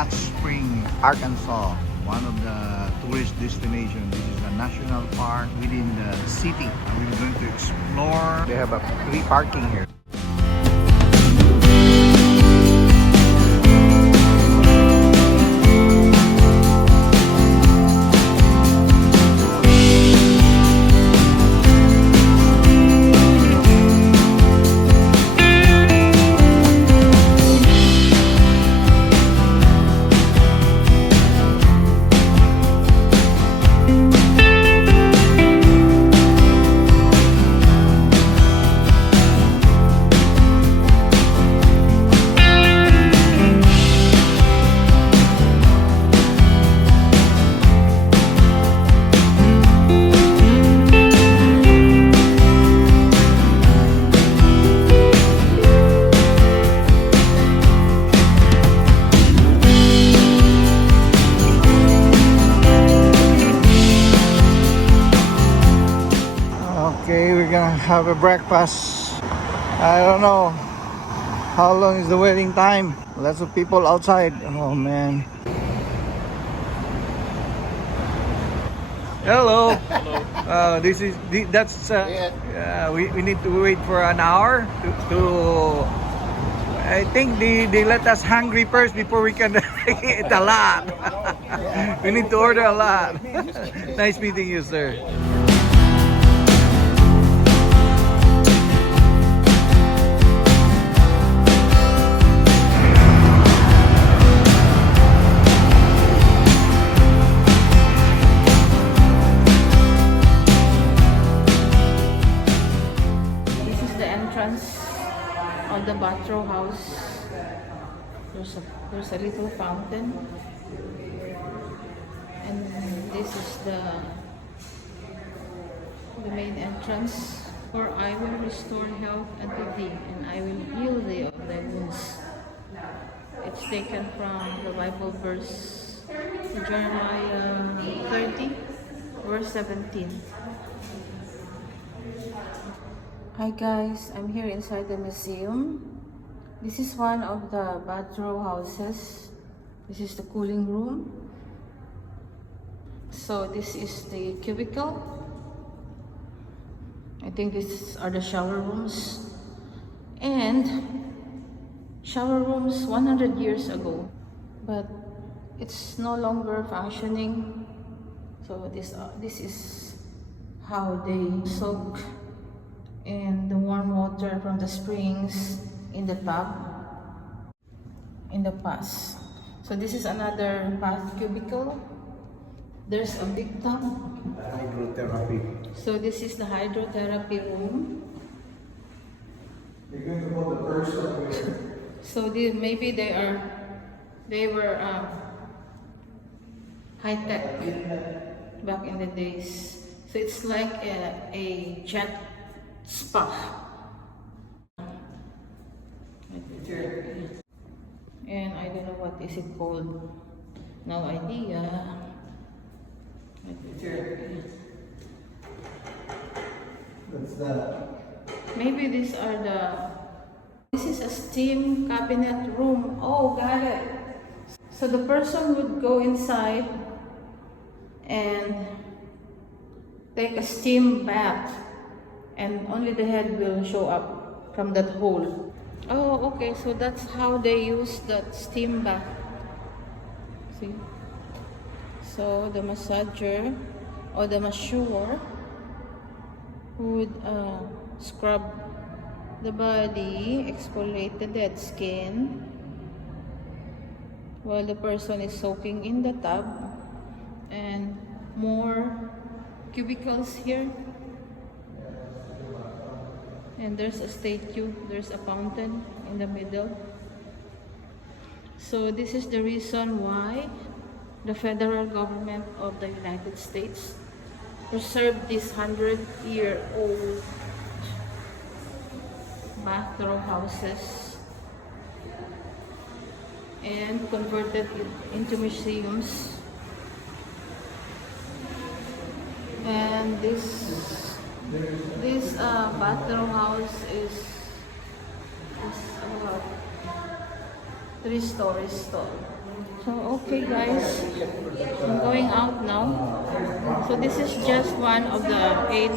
Hot Spring, Arkansas, one of the tourist destinations. This is a national park within the city. We're going to explore. They have a free parking here. Okay, we're gonna have a breakfast. I don't know how long is the waiting time. Lots of people outside. Oh man. Hello. Hello. We need to wait for an hour to I think they let us hungry first before we can eat a lot. We need to order a lot. Nice meeting you, sir. Of the Bathhouse. There's a little fountain, and this is the main entrance. For I will restore health unto thee, and I will heal thee of thy wounds. It's taken from the Bible verse Jeremiah 30 verse 17. Hi guys, I'm here inside the museum. This is one of the bathhouses. This is the cooling room. So this is the cubicle. I think these are the shower rooms. And shower rooms 100 years ago. But it's no longer functioning. So this is how they soak in the warm water from the springs in the tub in the past. So this is another bath cubicle. There's a big tub. Hydrotherapy. So this is the hydrotherapy room. You're going to put the person. So maybe they were high tech back in the days. So it's like a jet spa. And I don't know what is it called. No idea. What's that? Maybe these are this is a steam cabinet room. Oh, got it. So the person would go inside and take a steam bath, and only the head will show up from that hole. Oh, okay, so that's how they use that steam bath. See? So the massager or the masseur would scrub the body, exfoliate the dead skin, while the person is soaking in the tub. And more cubicles here. And there's a statue, there's a fountain in the middle. So this is the reason why the federal government of the United States preserved this 100-year-old bathhouses and converted it into museums. And this bathhouse is 3 stories tall. So okay guys, I'm going out now. So this is just one of the 8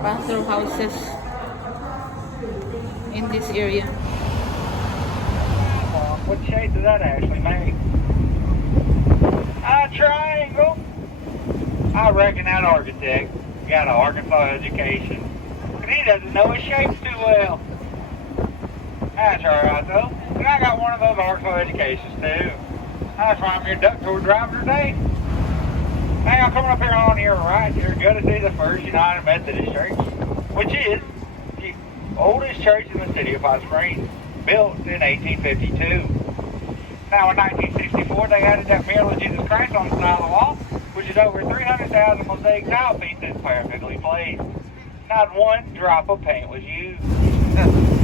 bathroom houses in this area. What shape does that actually make? A triangle. I reckon that architect got an Arkansas education, but he doesn't know his shapes too well. That's alright though. And I got one of those Arkansas educations too. That's why I'm your duck tour driver today. Now coming up here on your right, you're going to see the First United Methodist Church, which is the oldest church in the city of Hot Springs, built in 1852. Now in 1964, they added that mural of Jesus Christ on the side of the wall, which is over 300,000 mosaic tile pieces perfectly placed. Not one drop of paint was used.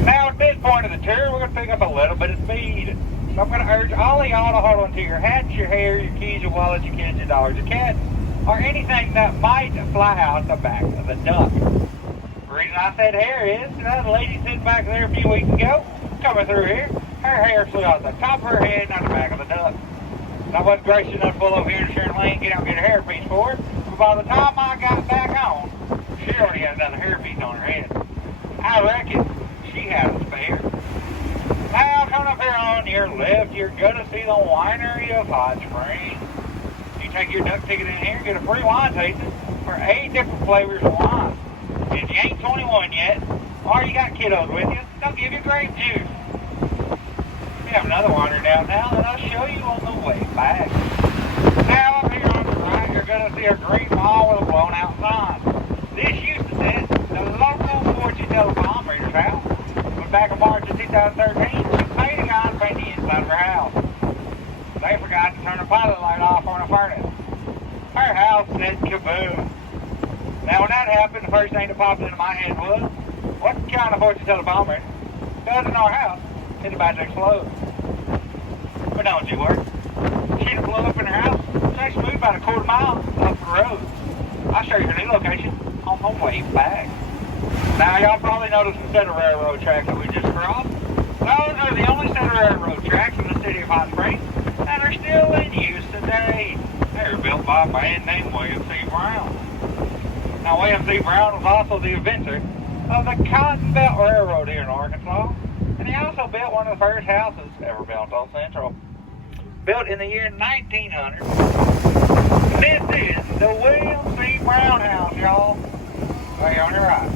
Now at this point of the tour, we're going to pick up a little bit of speed. So I'm going to urge all of y'all to hold on to your hats, your hair, your keys, your wallets, your kids, your dogs, your cats, or anything that might fly out the back of the duck. The reason I said hair is, the lady sitting back there a few weeks ago, coming through here, her hair flew out the top of her head and out the back of the duck. I wasn't gracious enough to pull over here in Sharon Lane, get out and get a hairpiece for her, but by the time I got back home, she already had another hairpiece on her head. I reckon she had a spare. Now, coming up here on your left, you're going to see the winery of Hot Springs. You take your duck ticket in here and get a free wine tasting for 8 different flavors of wine. If you ain't 21 yet, or you got kiddos with you, they'll give you grape juice. We have another winery downtown that I'll show you on the way back. Now, up here on the right, you're going to see a green wall with a blown out sign. This used to sit the local Fortune Telecom reader's house. Back in March of 2013, she paid a guy to paint the inside of her house. They forgot to turn the pilot light off on the furnace. Her house said kaboom. Now when that happened, the first thing that popped into my head was, what kind of Fortune Telecom does in our house is about to explode? But don't you worry. She blew up in her house. She actually moved about a quarter mile up the road. I'll show you her new location on the way back. Now, y'all probably noticed the set of railroad tracks that we just crossed. Those are the only set of railroad tracks in the city of Hot Springs that are still in use today. They were built by a man named William C. Brown. Now, William C. Brown was also the inventor of the Cotton Belt Railroad here in Arkansas, and he also built one of the first houses ever built on Central. Built in the year 1900. This is the William C. Brown house, y'all. Right on your right.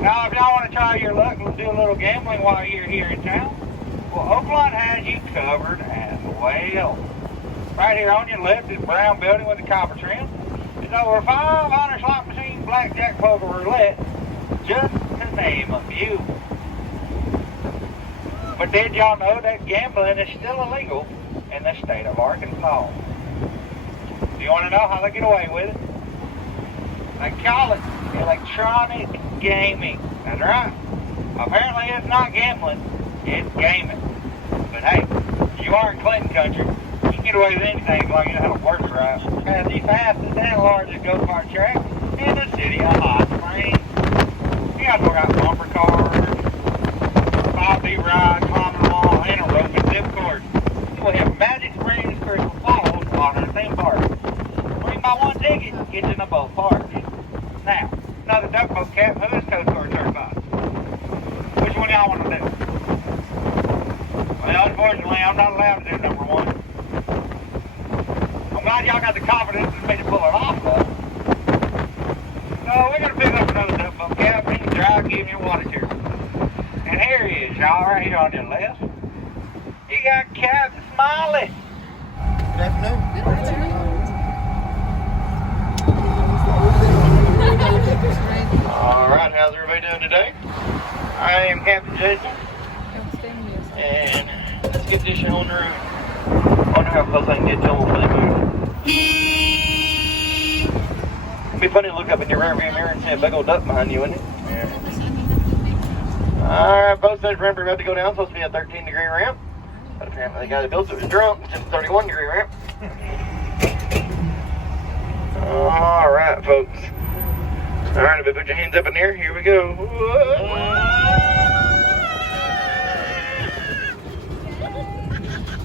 Now, if y'all want to try your luck and do a little gambling while you're here in town, well, Oakland has you covered as well. Right here on your left is a brown building with a copper trim. It's over 500 slot machines, blackjack, poker, roulette, just to name a few. But did y'all know that gambling is still illegal in the state of Arkansas? Do you want to know how they get away with it? They call it electronic gaming. That's right. Apparently it's not gambling, it's gaming. But hey, you are in Clinton country. You can get away with anything as long as you know how to work it right. Has the fastest and largest go-kart track in the city of Hot Springs. You guys will got bumper cars, 5D ride, climbing wall, and aerobic zip course. You will have Magic Springs, Crystal Falls, on the same park. Bring by one ticket, get you in both parks. Now, another duck boat cap, who is Coast Guard certified? Which one y'all want to do? Well, unfortunately, I'm not allowed to do number one. I'm glad y'all got the confidence in me to pull it off, though. So, we're going to pick up another duck boat cap, and drive, give you water here. And here he is, y'all, right here on your left. You got Captain Smiley. Good afternoon. Good afternoon. All right, how's everybody doing today? I am Captain Jason, and condition on the road. Wonder how close I can get to them before they move. It'd be funny to look up in your rearview mirror and see a big old duck behind you, wouldn't it? Yeah. Alright, folks, that ramp we're about to go down. It's supposed to be a 13-degree ramp. But apparently the guy that built it was drunk. It's a 31-degree ramp. Alright, folks. Alright, if you put your hands up in there, here we go.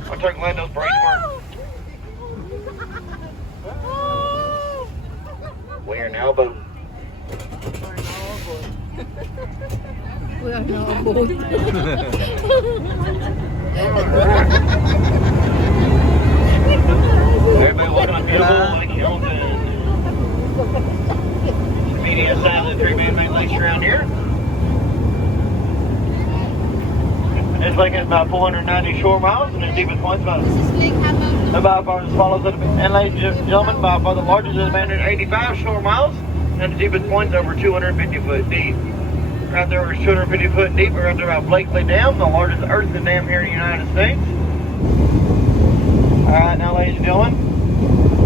I'm so glad those brakes work. We're an elbow. We are now a boat. Everybody walking up beautiful Lake Hilton. Media side of the three man-made lakes around here. This lake has about 490 shore miles, and its deepest point's about far as follows. And ladies and gentlemen, by far the largest is 185 shore miles, and the deepest point's over 250 foot deep. Right there is 250 foot deep. We're right there about Blakely Dam, the largest earthen dam here in the United States. Alright, now ladies and gentlemen,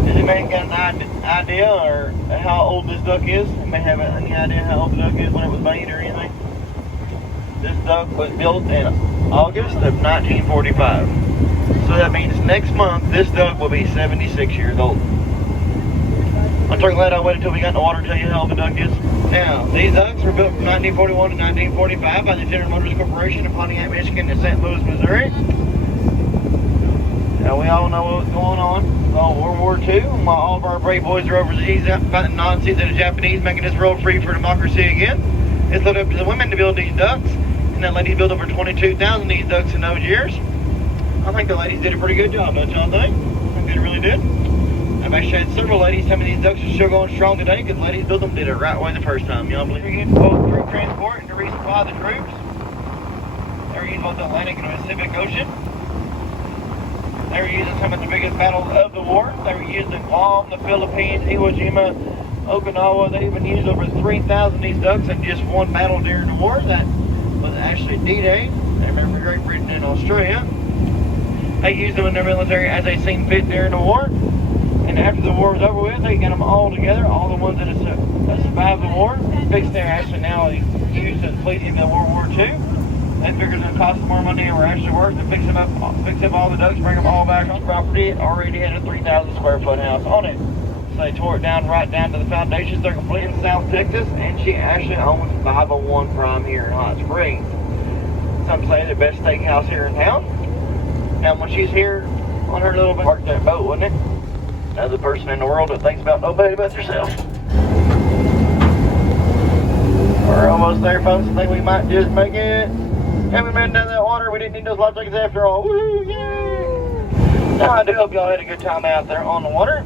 does anybody got an idea or how old this duck is? Anybody have any idea how old the duck is when it was made or anything? This duck was built in August of 1945. So that means next month, this duck will be 76 years old. I'm so glad I waited until we got in the water to tell you how old the duck is. Now, these ducks were built from 1941 to 1945 by the General Motors Corporation in Pontiac, Michigan and St. Louis, Missouri. Now, we all know what's going on. World War II, while all of our brave boys are overseas fighting Nazis and the Japanese, making this world free for democracy again. It's left up to the women to build these ducks. And that lady built over 22,000 of these ducks in those years. I think the ladies did a pretty good job, don't y'all think? I think they really did. I've actually had several ladies tell me these ducks are still going strong today because ladies built them, did it right way the first time. Y'all believe it? Both troop transport and to resupply the troops. They were using both the Atlantic and the Pacific Ocean. They were using some of the biggest battles of the war. They were used in Guam, the Philippines, Iwo Jima, Okinawa. They even used over 3,000 of these ducks in just one battle during the war. That was actually D-Day. They remember Great Britain and Australia. They used them in their military as they seen fit during the war. And after the war was over with, they got them all together, all the ones that survived the war, fixed there actually now used as fleet in World War II. They figured it would cost more money and were actually worth to fix up all the ducks, bring them all back on property. It already had a 3,000 square foot house on it. So they tore it down right down to the foundations. They're complete in South Texas, and she actually owns 501 Prime here in Hot Springs. Some say the best steakhouse here in town. And when she's here on her little park that boat, wouldn't it? Another person in the world that thinks about nobody but herself. We're almost there, folks. I think we might just make it. Haven't been down that water. We didn't need those life jackets after all. Woo, yay! Now, I do hope y'all had a good time out there on the water.